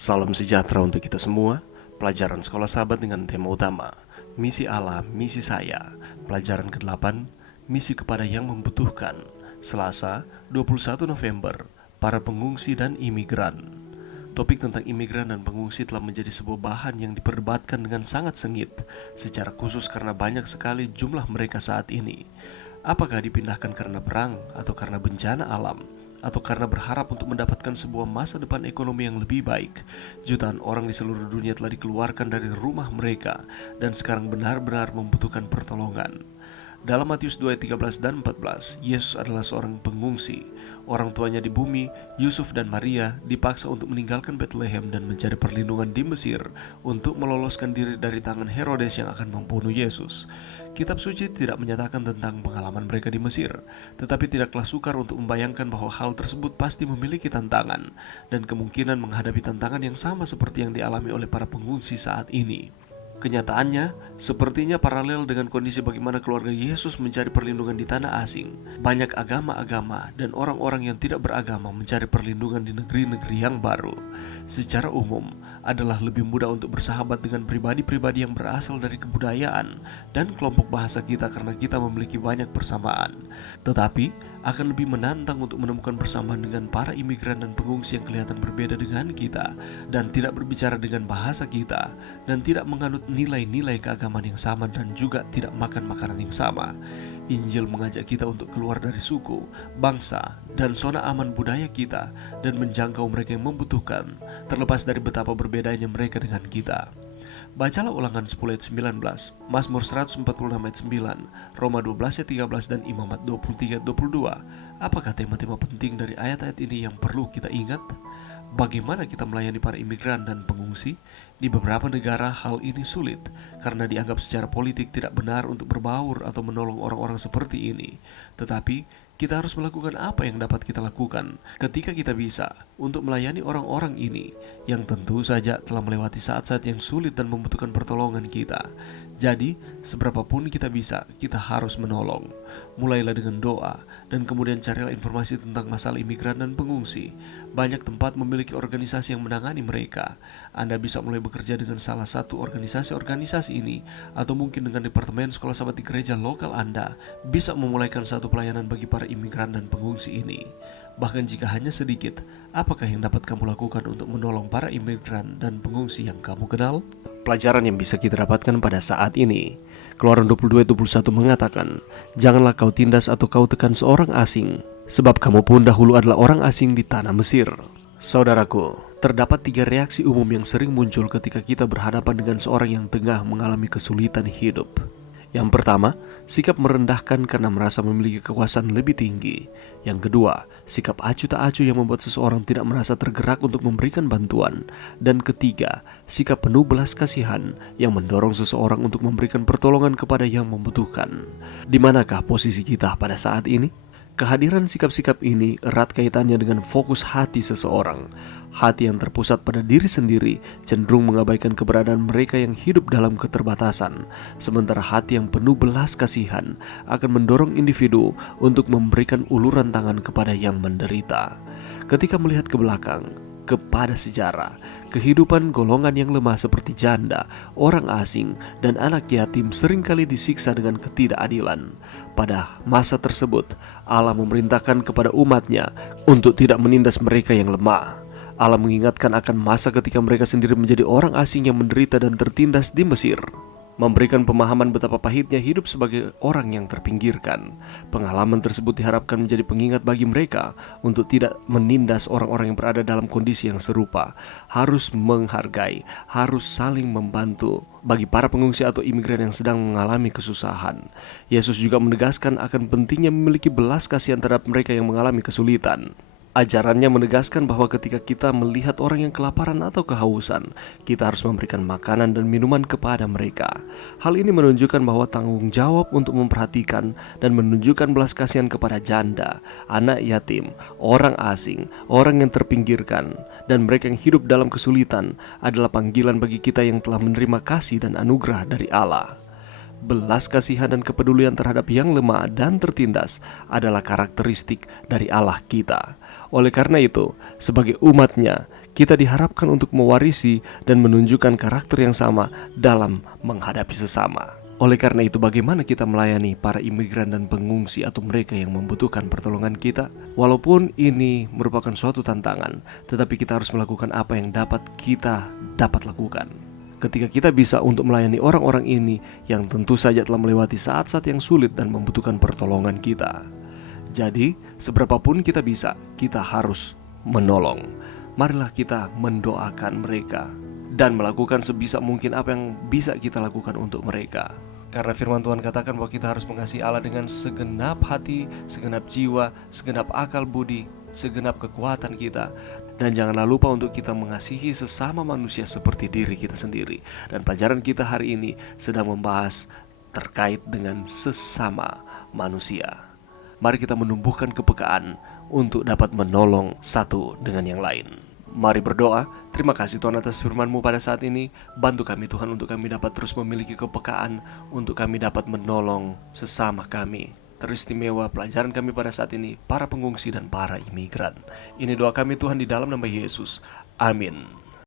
Salam sejahtera untuk kita semua. Pelajaran Sekolah Sahabat dengan tema utama Misi Allah, Misi Saya. Pelajaran ke-8, Misi kepada yang membutuhkan. Selasa, 21 November, para pengungsi dan imigran. Topik tentang imigran dan pengungsi telah menjadi sebuah bahan yang diperdebatkan dengan sangat sengit, secara khusus karena banyak sekali jumlah mereka saat ini. Apakah dipindahkan karena perang atau karena bencana alam, atau karena berharap untuk mendapatkan sebuah masa depan ekonomi yang lebih baik? Jutaan orang di seluruh dunia telah dikeluarkan dari rumah mereka dan sekarang benar-benar membutuhkan pertolongan. Dalam Matius 2 ayat 13 dan 14, Yesus adalah seorang pengungsi. Orang tuanya di bumi, Yusuf dan Maria, dipaksa untuk meninggalkan Bethlehem dan mencari perlindungan di Mesir untuk meloloskan diri dari tangan Herodes yang akan membunuh Yesus. Kitab suci tidak menyatakan tentang pengalaman mereka di Mesir, tetapi tidaklah sukar untuk membayangkan bahwa hal tersebut pasti memiliki tantangan dan kemungkinan menghadapi tantangan yang sama seperti yang dialami oleh para pengungsi saat ini. Kenyataannya, sepertinya paralel dengan kondisi bagaimana keluarga Yesus mencari perlindungan di tanah asing. Banyak agama-agama dan orang-orang yang tidak beragama mencari perlindungan di negeri-negeri yang baru. Secara umum, adalah lebih mudah untuk bersahabat dengan pribadi-pribadi yang berasal dari kebudayaan dan kelompok bahasa kita karena kita memiliki banyak persamaan. Tetapi, akan lebih menantang untuk menemukan persamaan dengan para imigran dan pengungsi yang kelihatan berbeda dengan kita dan tidak berbicara dengan bahasa kita dan tidak menganut nilai-nilai keagamaan yang sama dan juga tidak makan makanan yang sama. Injil mengajak kita untuk keluar dari suku, bangsa, dan zona aman budaya kita dan menjangkau mereka yang membutuhkan, terlepas dari betapa berbedanya mereka dengan kita. Bacalah Ulangan 10 ayat 19, Mazmur 146 ayat 9, Roma 12 ayat 13, dan Imamat 23 ayat 22. Apakah tema-tema penting dari ayat-ayat ini yang perlu kita ingat? Bagaimana kita melayani para imigran dan pengungsi? Di beberapa negara hal ini sulit karena dianggap secara politik tidak benar untuk berbaur atau menolong orang-orang seperti ini. Tetapi kita harus melakukan apa yang dapat kita lakukan ketika kita bisa untuk melayani orang-orang ini yang tentu saja telah melewati saat-saat yang sulit dan membutuhkan pertolongan kita. Jadi, seberapapun kita bisa, kita harus menolong. Mulailah dengan doa dan kemudian carilah informasi tentang masalah imigran dan pengungsi. Banyak tempat memiliki organisasi yang menangani mereka. Anda bisa mulai bekerja dengan salah satu organisasi-organisasi ini, atau mungkin dengan Departemen Sekolah Sahabat di gereja lokal Anda bisa memulaikan satu pelayanan bagi para imigran dan pengungsi ini. Bahkan jika hanya sedikit, apakah yang dapat kamu lakukan untuk menolong para imigran dan pengungsi yang kamu kenal? Pelajaran yang bisa kita dapatkan pada saat ini. Keluaran 22:21 mengatakan, "Janganlah kau tindas atau kau tekan seorang asing, sebab kamu pun dahulu adalah orang asing di tanah Mesir." Saudaraku, terdapat 3 reaksi umum yang sering muncul ketika kita berhadapan dengan seorang yang tengah mengalami kesulitan hidup. Yang pertama, sikap merendahkan karena merasa memiliki kekuasaan lebih tinggi. Yang kedua, sikap acuh tak acuh yang membuat seseorang tidak merasa tergerak untuk memberikan bantuan. Dan ketiga, sikap penuh belas kasihan yang mendorong seseorang untuk memberikan pertolongan kepada yang membutuhkan. Di manakah posisi kita pada saat ini? Kehadiran sikap-sikap ini erat kaitannya dengan fokus hati seseorang. Hati yang terpusat pada diri sendiri cenderung mengabaikan keberadaan mereka yang hidup dalam keterbatasan. Sementara hati yang penuh belas kasihan akan mendorong individu untuk memberikan uluran tangan kepada yang menderita. Ketika melihat ke belakang, kepada sejarah, kehidupan golongan yang lemah seperti janda, orang asing, dan anak yatim seringkali disiksa dengan ketidakadilan. Pada masa tersebut, Allah memerintahkan kepada umatnya untuk tidak menindas mereka yang lemah. Allah mengingatkan akan masa ketika mereka sendiri menjadi orang asing yang menderita dan tertindas di Mesir, memberikan pemahaman betapa pahitnya hidup sebagai orang yang terpinggirkan. Pengalaman tersebut diharapkan menjadi pengingat bagi mereka untuk tidak menindas orang-orang yang berada dalam kondisi yang serupa. Harus menghargai, harus saling membantu bagi para pengungsi atau imigran yang sedang mengalami kesusahan. Yesus juga menegaskan akan pentingnya memiliki belas kasihan terhadap mereka yang mengalami kesulitan. Ajarannya menegaskan bahwa ketika kita melihat orang yang kelaparan atau kehausan, kita harus memberikan makanan dan minuman kepada mereka. Hal ini menunjukkan bahwa tanggung jawab untuk memperhatikan dan menunjukkan belas kasihan kepada janda, anak yatim, orang asing, orang yang terpinggirkan, dan mereka yang hidup dalam kesulitan adalah panggilan bagi kita yang telah menerima kasih dan anugerah dari Allah. Belas kasihan dan kepedulian terhadap yang lemah dan tertindas adalah karakteristik dari Allah kita. Oleh karena itu, sebagai umatnya, Kita diharapkan untuk mewarisi dan menunjukkan karakter yang sama dalam menghadapi sesama. Oleh karena itu, bagaimana kita melayani para imigran dan pengungsi atau mereka yang membutuhkan pertolongan kita? Walaupun ini merupakan suatu tantangan, tetapi kita harus melakukan apa yang kita dapat lakukan. Ketika kita bisa untuk melayani orang-orang ini yang tentu saja telah melewati saat-saat yang sulit dan membutuhkan pertolongan kita. Jadi, seberapapun kita bisa, kita harus menolong. Marilah kita mendoakan mereka dan melakukan sebisa mungkin apa yang bisa kita lakukan untuk mereka. Karena firman Tuhan katakan bahwa kita harus mengasihi Allah dengan segenap hati, segenap jiwa, segenap akal budi, segenap kekuatan kita. Dan janganlah lupa untuk kita mengasihi sesama manusia seperti diri kita sendiri. Dan pelajaran kita hari ini sedang membahas terkait dengan sesama manusia. Mari kita menumbuhkan kepekaan untuk dapat menolong satu dengan yang lain. Mari berdoa. Terima kasih Tuhan atas firman-Mu pada saat ini. Bantu kami Tuhan untuk kami dapat terus memiliki kepekaan, untuk kami dapat menolong sesama kami. Teristimewa pelajaran kami pada saat ini, para pengungsi dan para imigran. Ini doa kami Tuhan di dalam nama Yesus. Amin.